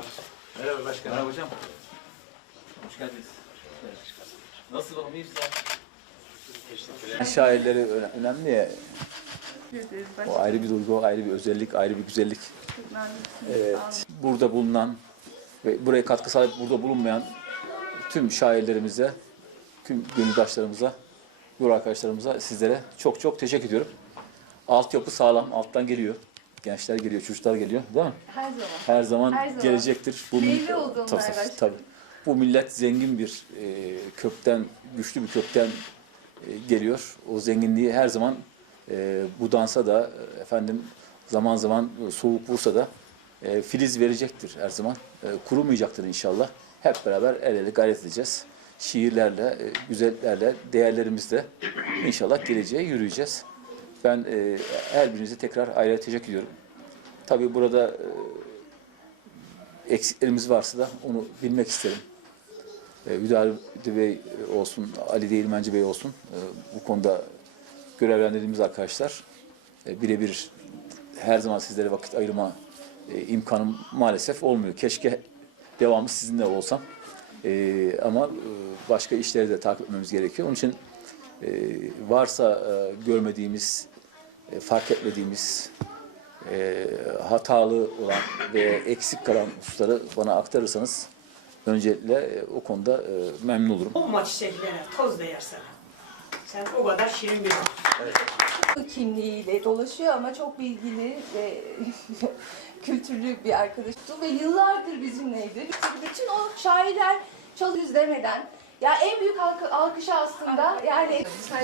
Merhabalar. Merhaba başkanım. Merhaba hocam. Hoş geldiniz. Nasıl bakalım iyi misiniz? Şairleri öne- önemli ya. O ayrı bir duygu, ayrı bir özellik, ayrı bir güzellik. Evet. Burada bulunan ve buraya katkı sahip burada bulunmayan tüm şairlerimize, tüm gönüldaşlarımıza, yol arkadaşlarımıza sizlere çok çok teşekkür ediyorum. Altyapı sağlam, alttan geliyor. Gençler geliyor, çocuklar geliyor değil mi? Her zaman. Her zaman, Her zaman. gelecektir. Bu Belli millet- oldu onlar tabii, tabii, tabii. Bu millet zengin bir e, kökten, güçlü bir kökten e, geliyor. O zenginliği her zaman e, bu dansa da efendim zaman zaman e, soğuk vursa da e, filiz verecektir her zaman. E, kurumayacaktır inşallah. Hep beraber el ele gayret edeceğiz. Şiirlerle, e, güzellerle, değerlerimizle inşallah geleceğe yürüyeceğiz. Ben e, her birinize tekrar ayrı teşekkür ediyorum. Tabii burada e, eksiklerimiz varsa da onu bilmek isterim. E, Hüdayi Bey olsun, Ali Değirmenci Bey olsun e, bu konuda görevlendirdiğimiz arkadaşlar e, birebir her zaman sizlere vakit ayırma e, imkanım maalesef olmuyor. Keşke devamı sizinle olsam. E, ama e, başka işleri de takip etmemiz gerekiyor. Onun için e, varsa e, görmediğimiz, e, fark etmediğimiz, e, hatalı olan ve eksik kalan hususları bana aktarırsanız öncelikle e, o konuda e, memnun olurum. Olma çiçeklere toz değer sana. Sen o kadar şirin bir kimliğiyle dolaşıyor ama çok bilgili ve kültürlü bir arkadaştı ve yıllardır bizimleydi. Bütün o şairler çalıyoruz demeden ya en büyük alkı- alkış aslında yani. Sağ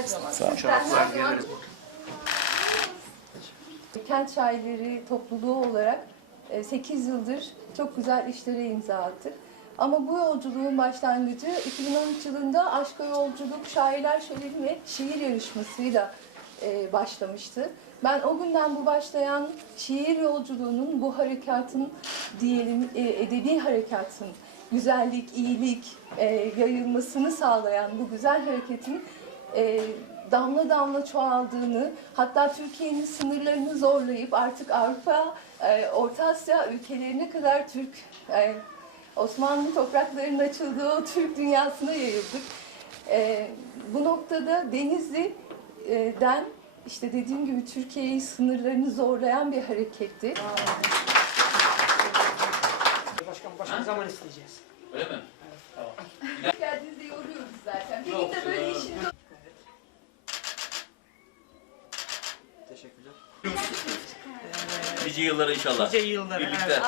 Kent şairleri topluluğu olarak 8 yıldır çok güzel işlere imza attık. Ama bu yolculuğun başlangıcı 2013 yılında Aşka Yolculuk Şairler Şölen'i ve şiir yarışmasıyla e, başlamıştı. Ben o günden bu başlayan şiir yolculuğunun, bu harekatın diyelim e, edebi harekatın, güzellik, iyilik e, yayılmasını sağlayan bu güzel hareketin e, damla damla çoğaldığını, hatta Türkiye'nin sınırlarını zorlayıp artık Avrupa, e, Orta Asya ülkelerine kadar Türk, e, Osmanlı topraklarının açıldığı Türk dünyasına yayıldık. E, bu noktada Denizli'den işte dediğim gibi Türkiye'yi sınırlarını zorlayan bir hareketti. Başkan başka zaman isteyeceğiz. Öyle mi? Geldiğinizde yoruyoruz zaten. Bir gün de böyle işin Nice yıllara inşallah. Nice yıllara. Birlikte. evet.